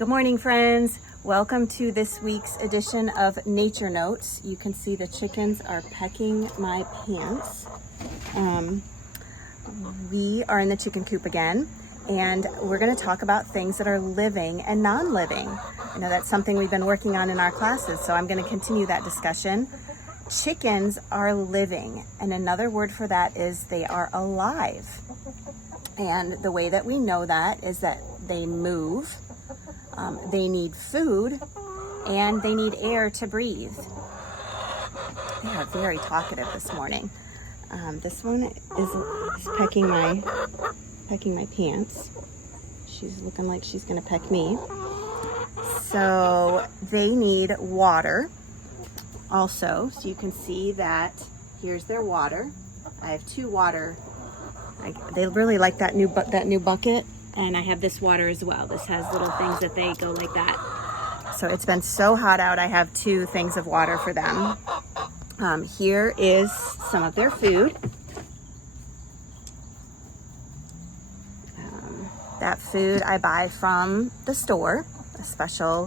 Good morning, friends. Welcome to this week's edition of Nature Notes. You can see the chickens are pecking my pants. We are in the chicken coop again, and we're going to talk about things that are living and non-living. I know that's something we've been working on in our classes, so I'm going to continue that discussion. Chickens are living, and another word for that is they are alive. And the way that we know that is that they move, they need food, and they need air to breathe. They are very talkative this morning. This one is pecking my pants. She's looking like she's gonna peck me. So they need water also. So you can see that here's their water. I have two water. They really like that new bucket, and I have this water as well. This has little things that they go like that. So it's been so hot out, I have two things of water for them. Here is some of their food. That food I buy from the store, a special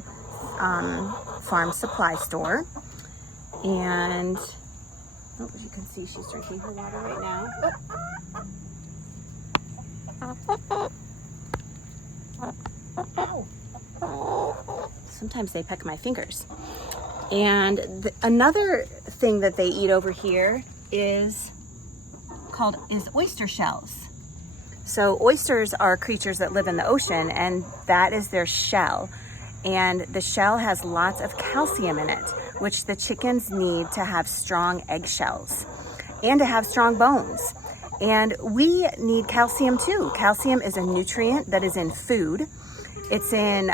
farm supply store. And as you can see, she's drinking her water right now. Sometimes they peck my fingers. And another thing that they eat over here is oyster shells. So oysters are creatures that live in the ocean, and that is their shell. And the shell has lots of calcium in it, which the chickens need to have strong eggshells and to have strong bones. And we need calcium too. Calcium is a nutrient that is in food. It's in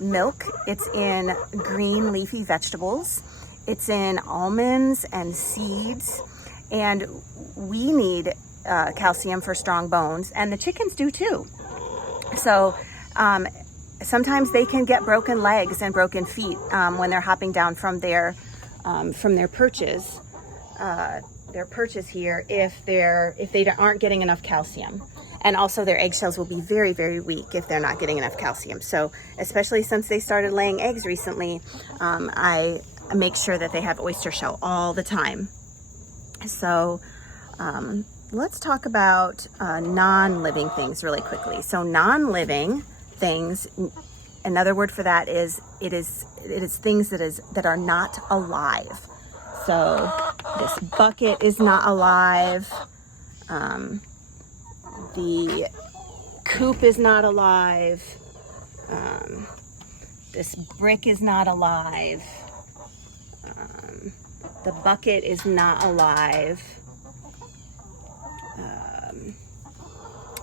milk. It's in green leafy vegetables. It's in almonds and seeds. And we need calcium for strong bones, and the chickens do too. So sometimes they can get broken legs and broken feet when they're hopping down from their perches. Their perches here if they aren't getting enough calcium. And also their eggshells will be very, very weak if they're not getting enough calcium. So especially since they started laying eggs recently, I make sure that they have oyster shell all the time. So let's talk about non-living things really quickly. So non-living things, another word for that is it is things that are not alive. So this bucket is not alive. The coop is not alive. This brick is not alive. The bucket is not alive.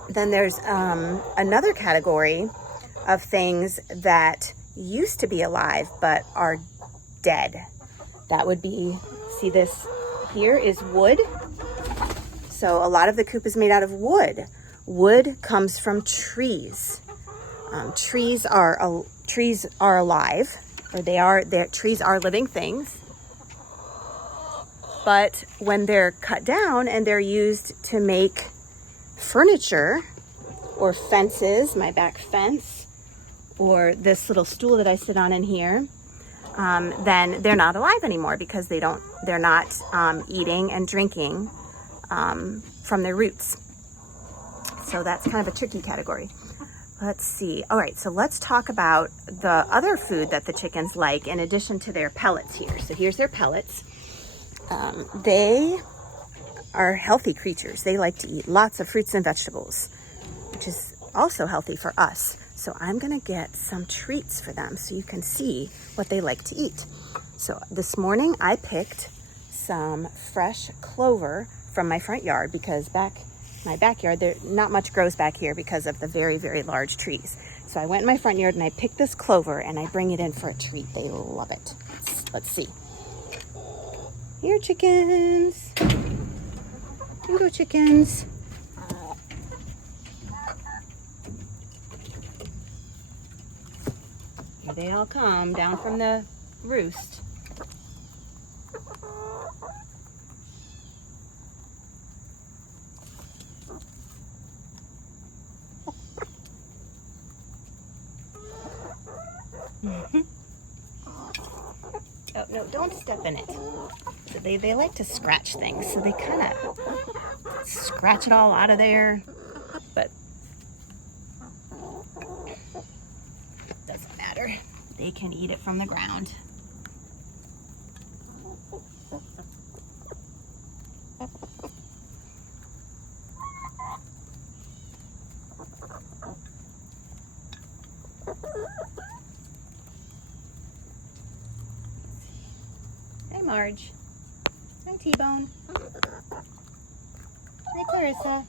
Then there's another category of things that used to be alive but are dead. That would be, see this here is wood. So a lot of the coop is made out of wood. Wood comes from trees. Trees are alive, or trees are living things. But when they're cut down and they're used to make furniture or fences, my back fence, or this little stool that I sit on in here, then they're not alive anymore because they're not eating and drinking from their roots. So that's kind of a tricky category. Let's see. All right, so let's talk about the other food that the chickens like in addition to their pellets here. So here's their pellets. They are healthy creatures. They like to eat lots of fruits and vegetables, which is also healthy for us. So I'm gonna get some treats for them so you can see what they like to eat. So this morning I picked some fresh clover from my front yard because my backyard, not much grows back here because of the very, very large trees. So I went in my front yard and I picked this clover and I bring it in for a treat. They love it. Let's see. Here, chickens. Here you go, chickens. Here they all come down from the roost. Oh, no, don't step in it. So they like to scratch things, so they kind of scratch it all out of there, but doesn't matter. They can eat it from the ground. Hi, Marge. Hi, T-Bone. Hi, Clarissa.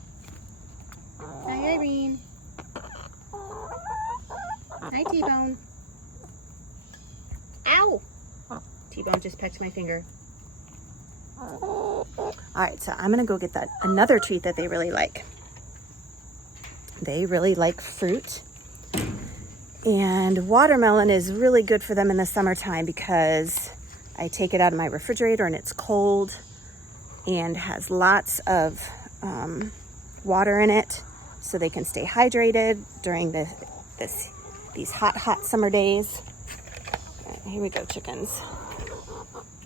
Hi, Irene. Hi, T-Bone. Ow! T-Bone just pecked my finger. All right, so I'm gonna go get that another treat that they really like. They really like fruit. And watermelon is really good for them in the summertime because I take it out of my refrigerator and it's cold and has lots of water in it, so they can stay hydrated during these hot summer days. Right, here we go, chickens.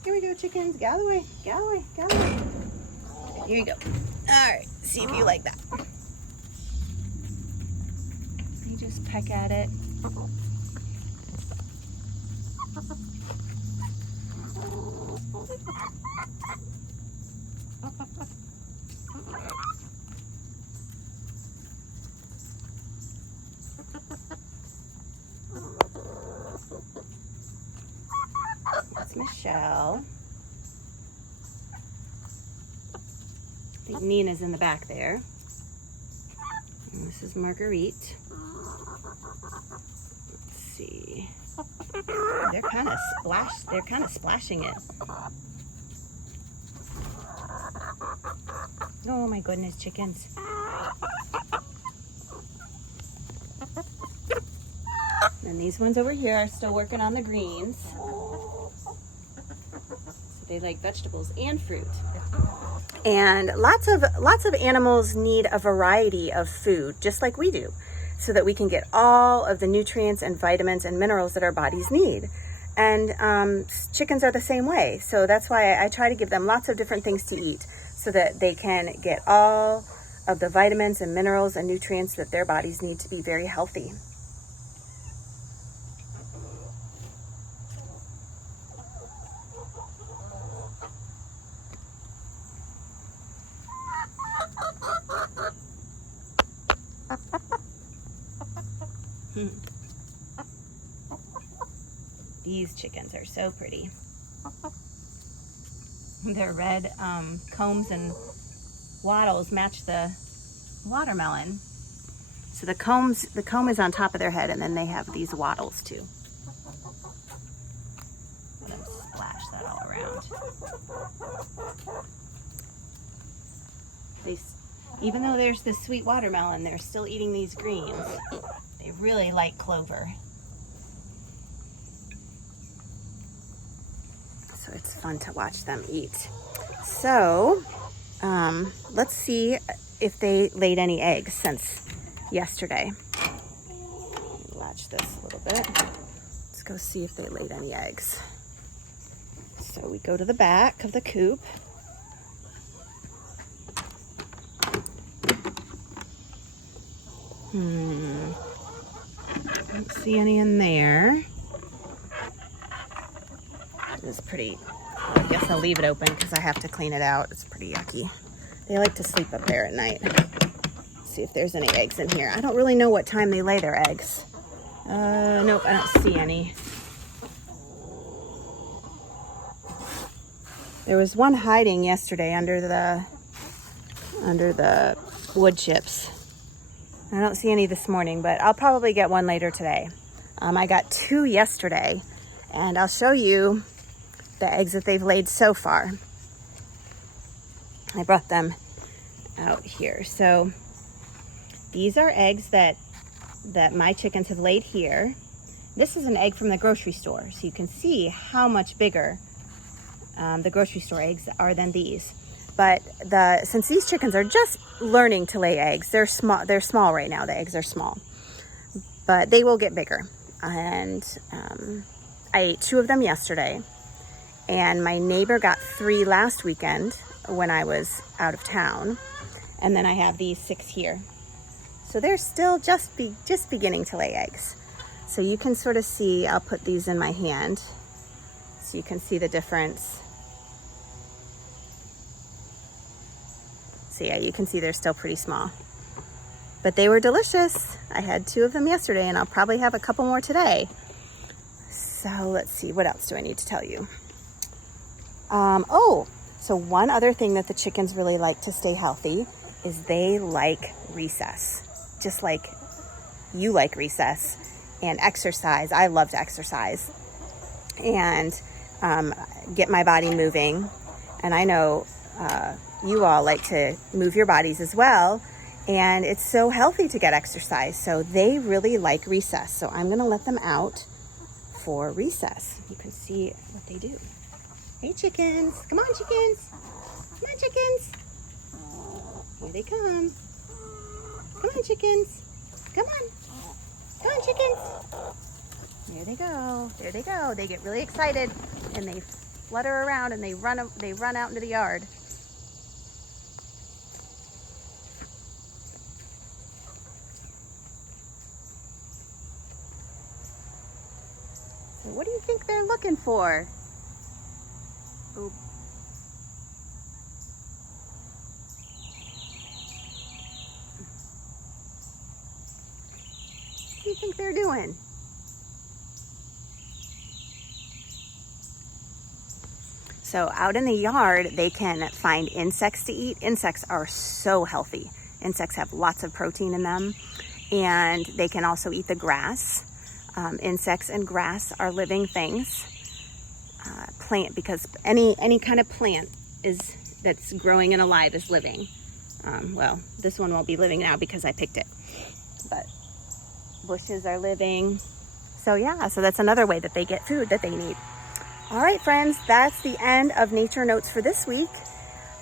Here we go, chickens. Get out of the way. Get out of the way. Get out of the way. Here you go. All right. See if you like that. You just peck at it. That's Michelle. I think Nina's in the back there. And this is Marguerite. Let's see. They're kind of splashing it. Oh my goodness, chickens. And these ones over here are still working on the greens. So they like vegetables and fruit. And lots of animals need a variety of food, just like we do, so that we can get all of the nutrients and vitamins and minerals that our bodies need. And chickens are the same way. So that's why I try to give them lots of different things to eat so that they can get all of the vitamins and minerals and nutrients that their bodies need to be very healthy. These chickens are so pretty. Their red combs and wattles match the watermelon. So the comb is on top of their head, and then they have these wattles too. Let them splash that all around. Even though there's this sweet watermelon, they're still eating these greens. They really like clover. So it's fun to watch them eat. So let's see if they laid any eggs since yesterday. Latch this a little bit. Let's go see if they laid any eggs. So we go to the back of the coop. Don't see any in there. It's pretty, I guess I'll leave it open because I have to clean it out. It's pretty yucky. They like to sleep up there at night. Let's see if there's any eggs in here. I don't really know what time they lay their eggs. Nope, I don't see any. There was one hiding yesterday under the wood chips. I don't see any this morning, but I'll probably get one later today. I got 2 yesterday, and I'll show you the eggs that they've laid so far. I brought them out here. So these are eggs that my chickens have laid here. This is an egg from the grocery store, so you can see how much bigger the grocery store eggs are than these. But since these chickens are just learning to lay eggs, they're small right now. The eggs are small, but they will get bigger. And I ate 2 of them yesterday. And my neighbor got 3 last weekend when I was out of town. And then I have these 6 here. So they're still just beginning to lay eggs. So you can sort of see, I'll put these in my hand so you can see the difference. So yeah, you can see they're still pretty small. But they were delicious. I had 2 of them yesterday and I'll probably have a couple more today. So let's see, what else do I need to tell you? So one other thing that the chickens really like to stay healthy is they like recess. Just like you like recess and exercise. I love to exercise and get my body moving. And I know you all like to move your bodies as well. And it's so healthy to get exercise. So they really like recess. So I'm going to let them out for recess. You can see what they do. Hey, chickens. Come on, chickens. Come on, chickens. Here they come. Come on, chickens. Come on. Come on, chickens. There they go. There they go. They get really excited and they flutter around and they run out into the yard. So what do you think they're looking for? Oh. What do you think they're doing? So out in the yard, they can find insects to eat. Insects are so healthy. Insects have lots of protein in them, and they can also eat the grass. Insects and grass are living things. Plant, because any kind of plant that's growing and alive is living. Well, this one won't be living now because I picked it, but bushes are living. So yeah, so that's another way that they get food that they need. All right, friends, that's the end of Nature Notes for this week.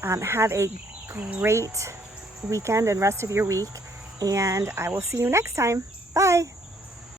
Have a great weekend and rest of your week, and I will see you next time. Bye.